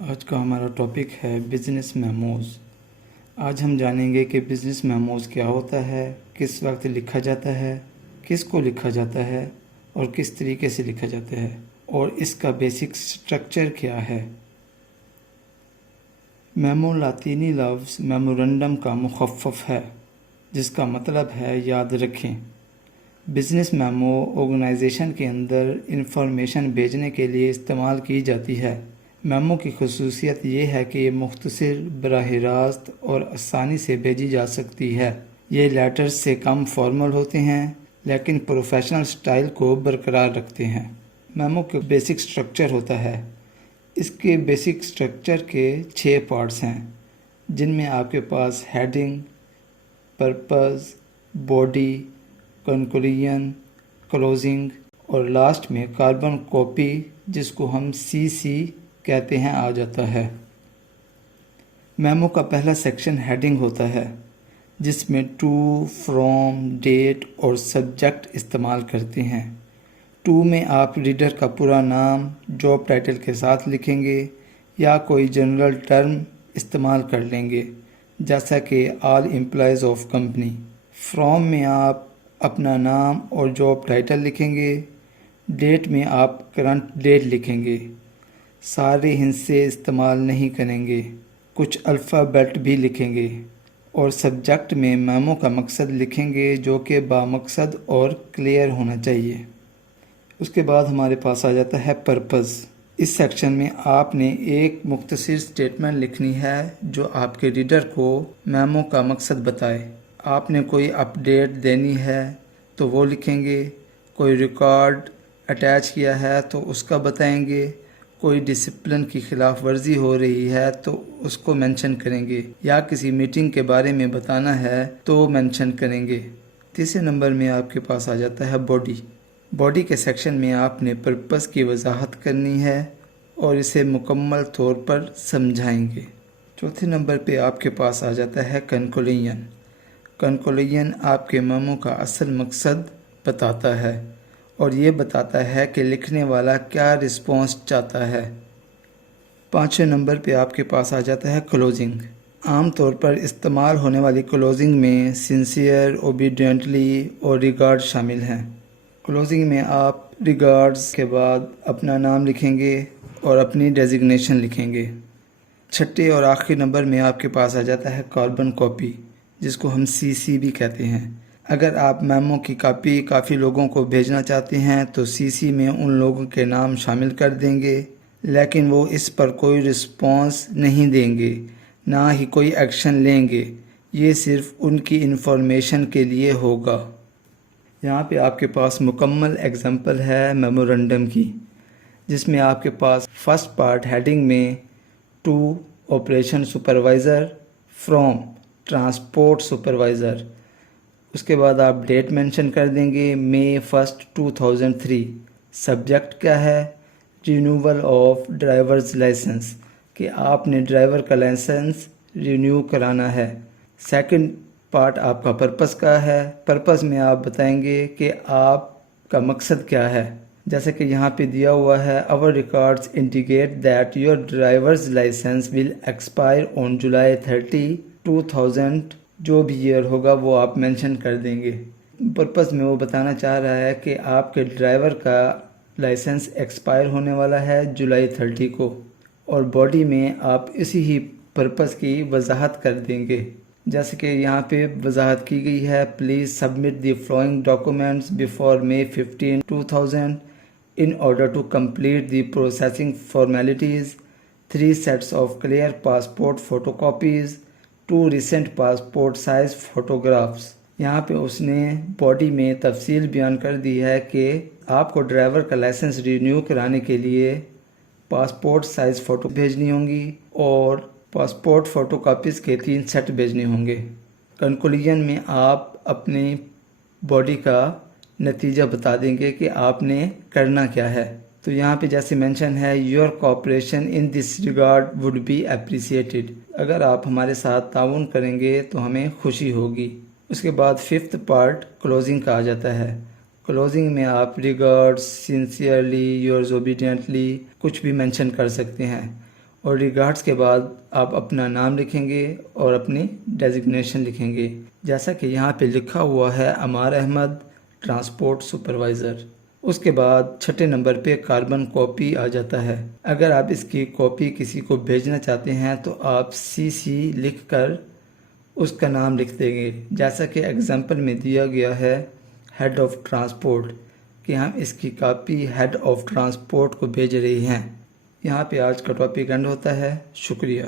آج کا ہمارا ٹاپک ہے بزنس میموز۔ آج ہم جانیں گے کہ بزنس میموز کیا ہوتا ہے، کس وقت لکھا جاتا ہے، کس کو لکھا جاتا ہے اور کس طریقے سے لکھا جاتا ہے، اور اس کا بیسک سٹرکچر کیا ہے۔ میمو لاطینی لفظ میمورنڈم کا مخفف ہے، جس کا مطلب ہے یاد رکھیں۔ بزنس میمو آرگنائزیشن کے اندر انفارمیشن بھیجنے کے لیے استعمال کی جاتی ہے۔ میمو کی خصوصیت یہ ہے کہ یہ مختصر، براہ راست اور آسانی سے بھیجی جا سکتی ہے۔ یہ لیٹرز سے کم فارمل ہوتے ہیں لیکن پروفیشنل سٹائل کو برقرار رکھتے ہیں۔ میمو کا بیسک سٹرکچر ہوتا ہے۔ اس کے بیسک سٹرکچر کے 6 پارٹس ہیں، جن میں آپ کے پاس heading, purpose, body, conclusion, closing اور لاسٹ میں کاربن کاپی، جس کو ہم CC کہتے ہیں، آ جاتا ہے۔ میمو کا پہلا سیکشن ہیڈنگ ہوتا ہے، جس میں ٹو، فرام، ڈیٹ اور سبجیکٹ استعمال کرتے ہیں۔ ٹو میں آپ ریڈر کا پورا نام جاب ٹائٹل کے ساتھ لکھیں گے یا کوئی جنرل ٹرم استعمال کر لیں گے، جیسا کہ all employees of company. From میں آپ اپنا نام اور جاب ٹائٹل لکھیں گے۔ ڈیٹ میں آپ کرنٹ ڈیٹ لکھیں گے۔ سارے ہندسے استعمال نہیں کریں گے، کچھ الفابیٹ بھی لکھیں گے، اور سبجیکٹ میں میمو کا مقصد لکھیں گے، جو کہ بامقصد اور کلیئر ہونا چاہیے۔ اس کے بعد ہمارے پاس آ جاتا ہے پرپز۔ اس سیکشن میں آپ نے ایک مختصر سٹیٹمنٹ لکھنی ہے جو آپ کے ریڈر کو میمو کا مقصد بتائے۔ آپ نے کوئی اپ ڈیٹ دینی ہے تو وہ لکھیں گے، کوئی ریکارڈ اٹیچ کیا ہے تو اس کا بتائیں گے، کوئی ڈسپلن کی خلاف ورزی ہو رہی ہے تو اس کو مینشن کریں گے، یا کسی میٹنگ کے بارے میں بتانا ہے تو مینشن کریں گے۔ تیسرے نمبر میں آپ کے پاس آ جاتا ہے باڈی۔ باڈی کے سیکشن میں آپ نے پرپس کی وضاحت کرنی ہے اور اسے مکمل طور پر سمجھائیں گے۔ چوتھے نمبر پہ آپ کے پاس آ جاتا ہے کنکلوژن۔ کنکلوژن آپ کے میمو کا اصل مقصد بتاتا ہے اور یہ بتاتا ہے کہ لکھنے والا کیا رسپانس چاہتا ہے۔ پانچویں نمبر پہ آپ کے پاس آ جاتا ہے کلوزنگ۔ عام طور پر استعمال ہونے والی کلوزنگ میں سنسیئر، اوبیڈینٹلی اور ریگارڈ شامل ہیں۔ کلوزنگ میں آپ ریگارڈز کے بعد اپنا نام لکھیں گے اور اپنی ڈیزگنیشن لکھیں گے۔ چھٹے اور آخری نمبر میں آپ کے پاس آ جاتا ہے کاربن کاپی، جس کو ہم CC بھی کہتے ہیں۔ اگر آپ میمو کی کاپی کافی لوگوں کو بھیجنا چاہتے ہیں تو CC میں ان لوگوں کے نام شامل کر دیں گے، لیکن وہ اس پر کوئی رسپانس نہیں دیں گے، نہ ہی کوئی ایکشن لیں گے۔ یہ صرف ان کی انفارمیشن کے لیے ہوگا۔ یہاں پہ آپ کے پاس مکمل ایگزامپل ہے میمورنڈم کی، جس میں آپ کے پاس فرسٹ پارٹ ہیڈنگ میں to operation supervisor, from transport supervisor. اس کے بعد آپ ڈیٹ مینشن کر دیں گے، May 1, 2003۔ سبجیکٹ کیا ہے؟ رینیول آف ڈرائیورز لائسنس، کہ آپ نے ڈرائیور کا لائسنس رینیو کرانا ہے۔ سیکنڈ پارٹ آپ کا پرپس کا ہے۔ پرپس میں آپ بتائیں گے کہ آپ کا مقصد کیا ہے، جیسے کہ یہاں پہ دیا ہوا ہے Our records indicate that your driver's license will expire on July 30, 2000۔ جو بھی ایئر ہوگا وہ آپ مینشن کر دیں گے۔ پرپس میں وہ بتانا چاہ رہا ہے کہ آپ کے ڈرائیور کا لائسنس ایکسپائر ہونے والا ہے جولائی 30 کو، اور باڈی میں آپ اسی ہی پرپس کی وضاحت کر دیں گے، جیسے کہ یہاں پہ وضاحت کی گئی ہے please submit the flowing documents before May 15, 2000 in order to complete the processing formalities: 3 sets of clear passport photocopies, 2 recent passport size photographs۔ یہاں پہ اس نے باڈی میں تفصیل بیان کر دی ہے کہ آپ کو ڈرائیور کا لائسنس رینیو کرانے کے لیے پاسپورٹ سائز فوٹو بھیجنی ہوں گی اور پاسپورٹ فوٹو کاپیز کے 3 سیٹ بھیجنے ہوں گے۔ کنکلوژن میں آپ اپنی باڈی کا نتیجہ بتا دیں گے کہ آپ نے کرنا کیا ہے۔ تو یہاں پہ جیسے مینشن ہے your cooperation in this regard would be appreciated, اگر آپ ہمارے ساتھ تعاون کریں گے تو ہمیں خوشی ہوگی۔ اس کے بعد ففتھ پارٹ کلوزنگ کا آ جاتا ہے۔ کلوزنگ میں آپ ریگارڈز، سنسیئرلی، یورز اوبیڈینٹلی کچھ بھی مینشن کر سکتے ہیں، اور ریگارڈز کے بعد آپ اپنا نام لکھیں گے اور اپنی ڈیزگنیشن لکھیں گے، جیسا کہ یہاں پہ لکھا ہوا ہے عمار احمد ٹرانسپورٹ سپروائزر۔ اس کے بعد 6 نمبر پہ کاربن کاپی آ جاتا ہے۔ اگر آپ اس کی کاپی کسی کو بھیجنا چاہتے ہیں تو آپ CC لکھ کر اس کا نام لکھ دیں گے، جیسا کہ ایگزامپل میں دیا گیا ہے ہیڈ آف ٹرانسپورٹ، کہ ہم اس کی کاپی ہیڈ آف ٹرانسپورٹ کو بھیج رہی ہیں۔ یہاں پہ آج کا ٹاپک اینڈ ہوتا ہے۔ شکریہ۔